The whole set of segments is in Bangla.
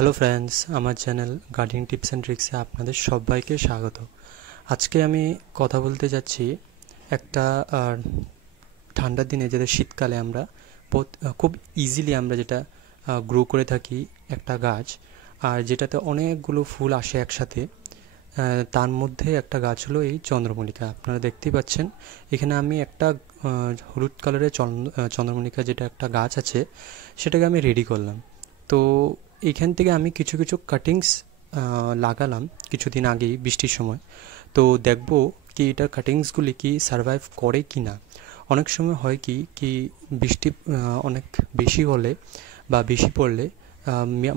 হ্যালো ফ্রেন্ডস, আমার চ্যানেল গার্ডেনিং টিপস অ্যান্ড ট্রিক্সে আপনাদের সবাইকে স্বাগত। আজকে আমি কথা বলতে যাচ্ছি একটা ঠান্ডার দিনে যেটা শীতকালে আমরা খুব ইজিলি আমরা যেটা গ্রো করে থাকি একটা গাছ, আর যেটাতে অনেকগুলো ফুল আসে একসাথে। তার মধ্যে একটা গাছ হলো এই চন্দ্রমল্লিকা। আপনারা দেখতেই পাচ্ছেন এখানে আমি একটা হলুদ কালারের চন্দ্রমল্লিকা যেটা একটা গাছ আছে সেটাকে আমি রেডি করলাম। তো এখান থেকে আমি কিছু কিছু কাটিংস লাগালাম কিছুদিন আগেই বৃষ্টির সময়। তো দেখব কি এটার কাটিংসগুলি কি সারভাইভ করে কি না। অনেক সময় হয় কি কি বৃষ্টি অনেক বেশি হলে বা বেশি পড়লে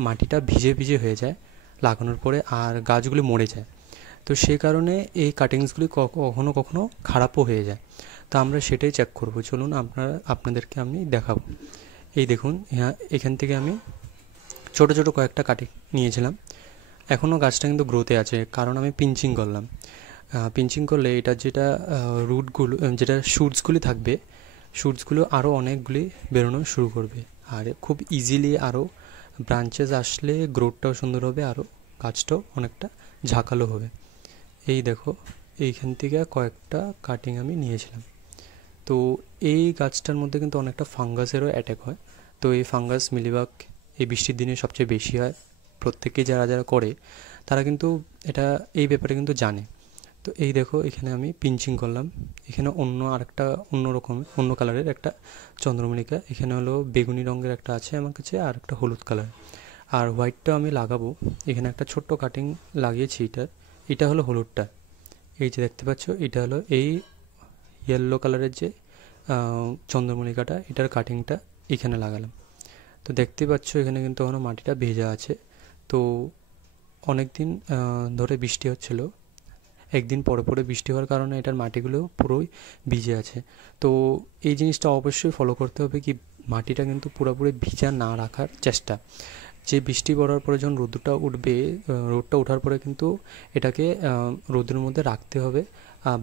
মাটিটা ভিজে ভিজে হয়ে যায় লাগানোর পরে, আর গাছগুলি মরে যায়। তো সেই কারণে এই কাটিংসগুলি কখনো কখনো খারাপও হয়ে যায়। তো আমরা সেটাই চেক করব। চলুন আপনাদেরকে আমি দেখাবো। এই দেখুন, এখান থেকে আমি ছোট ছোট কয়েকটা কাটিং নিয়েছিলাম। এখনও গাছটা কিন্তু গ্রোতে আছে, কারণ আমি পিঞ্চিং করলাম। পিঞ্চিং করলে এটা যেটা রুটগুলো যেটা শুটসগুলি থাকবে, শুটসগুলো আরও অনেকগুলি বেরোনো শুরু করবে, আর খুব ইজিলি আরও ব্রাঞ্চেস আসলে গ্রোথটাও সুন্দর হবে, আরও গাছটাও অনেকটা ঝাঁকালো হবে। এই দেখো, এইখান থেকে কয়েকটা কাটিং আমি নিয়েছিলাম। তো এই গাছটার মধ্যে কিন্তু অনেকটা ফাঙ্গাসেরও অ্যাটাক হয়। তো এই ফাঙ্গাস মিলিবাগ এই বৃষ্টির দিনে সবচেয়ে বেশি হয়। প্রত্যেকেই যারা যারা করে তারা কিন্তু এটা এই ব্যাপারে কিন্তু জানে। তো এই দেখো, এখানে আমি পিঞ্চিং করলাম। এখানে অন্য কালারের একটা চন্দ্রমল্লিকা, এখানে হলো বেগুনি রঙের একটা আছে আমার কাছে, আর একটা হলুদ কালার, আর হোয়াইটটাও আমি লাগাবো। এখানে একটা ছোট্ট কাটিং লাগিয়েছি। এটা হলো হলুদটা, এই যে দেখতে পাচ্ছ, এটা হলো এই ইয়েলো কালারের যে চন্দ্রমল্লিকাটা, এটার কাটিংটা এখানে লাগালাম। তো দেখতে পাচ্ছ এখানে কিন্তু এখনও মাটিটা ভেজা আছে। তো অনেক দিন ধরে বৃষ্টি হচ্ছিল, একদিন পরে পরে বৃষ্টি হওয়ার কারণে এটার মাটিগুলো পুরোই ভিজে আছে। তো এই জিনিসটা অবশ্যই ফলো করতে হবে, কি মাটিটা কিন্তু পুরোপুরি ভিজা না রাখার চেষ্টা। যে বৃষ্টি পড়ার পরে যখন রোদটা উঠবে, রোদটা ওঠার পরে কিন্তু এটাকে রোদের মধ্যে রাখতে হবে,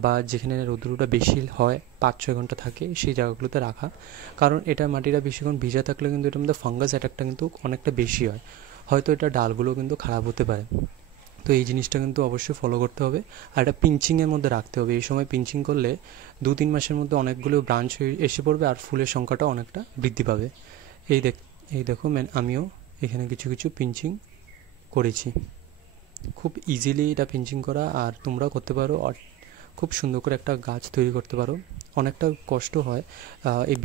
বা যেখানে রোদ্রটা বেশি হয় 5-6 ঘন্টা থাকে সেই জায়গাগুলোতে রাখা। কারণ এটা মাটিটা বেশিক্ষণ ভিজা থাকলে কিন্তু এটার মধ্যে ফাঙ্গাস অ্যাটাকটা কিন্তু অনেকটা বেশি হয়, হয়তো এটা ডালগুলো কিন্তু খারাপ হতে পারে। তো এই জিনিসটা কিন্তু অবশ্যই ফলো করতে হবে, আর এটা পিঞ্চিংয়ের মধ্যে রাখতে হবে। এই সময় পিঞ্চিং করলে 2-3 মাসের মধ্যে অনেকগুলো ব্রাঞ্চ এসে পড়বে, আর ফুলের সংখ্যাটা অনেকটা বৃদ্ধি পাবে। এই দেখ এই দেখো, আমিও এখানে কিছু কিছু পিঞ্চিং করেছি। খুব ইজিলি এটা পিঞ্চিং করা, আর তোমরাও করতে পারো, আর খুব সুন্দর করে একটা গাছ তৈরি করতে পারো। অনেকটা কষ্ট হয় এই